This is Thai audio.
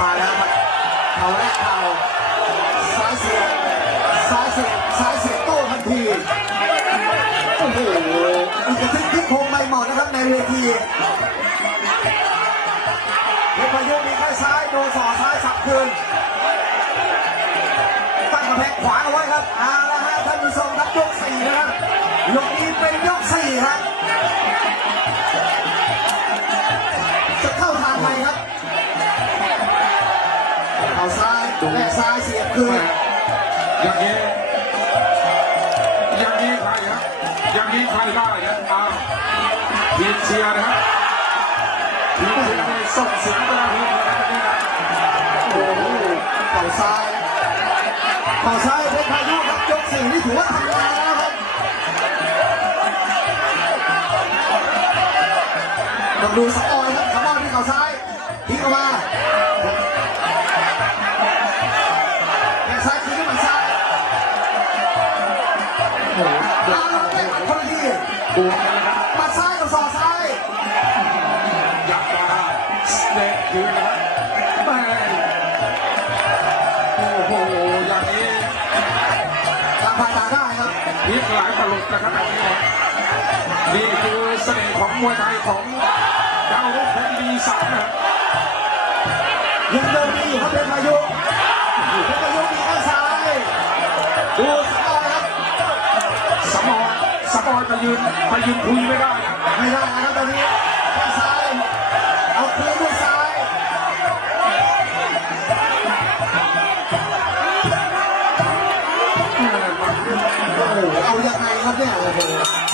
เขาแรกเขาซ้ายเสียบซ้ายเสียบซ้ายเสียบโต้ทันทีโอ้โหอีกกระทึกที่โคงไม่เหมาะนะครับในเวทีเพชรพายุมีแค่ซ้ายโดนสอซ้ายสับคืนตั้งกระแพงขวาเอาไว้ครับเอาละฮะท่านผู้ชมครับยกสี่นะครับยกนี้เป็นยกสี่ครับ ซ้ายแม่ซ้ายเสียบคืนอย่างนี้ อย่างนี้ใครครับอย่างนี้ใครได้นะอ้าวทีมเชียร์นะครับทีมเชียร์นี่ส่งเสียงไปแล้วทีมนะครับนี่นะโอ้โหเข่าซ้ายเข่าซ้ายเป็นพายุครับยกสี่นี่ถือว่าทำงานแล้วครับต้องดูสะออยครับสะออยที่เข่าซ้ายทิ้งออกมา แข้งหมัดคนละทีบวกกันนะครับมัดซ้ายกับศอกซ้ายยัดมาเด็กยืนนะครับแม่โอ้โหอย่างนี้ต่างฝ่ายต่าได้ครับมีหลายตลกนะครับนี่คือเสน่ห์ของมวยไทยของดาวรุ่งเพชรดีสามนะยังเดินดีครับเป็นพายุเป็นพายุมีข้างซ้ายดู สมอจะยืนมายืนคุยไม่ได้ ไม่ได้นะครับตอนนี้แข้งซ้าย เอาคืนด้วยซ้าย โอ้โหเอายังไงครับเนี่ยโอ้โห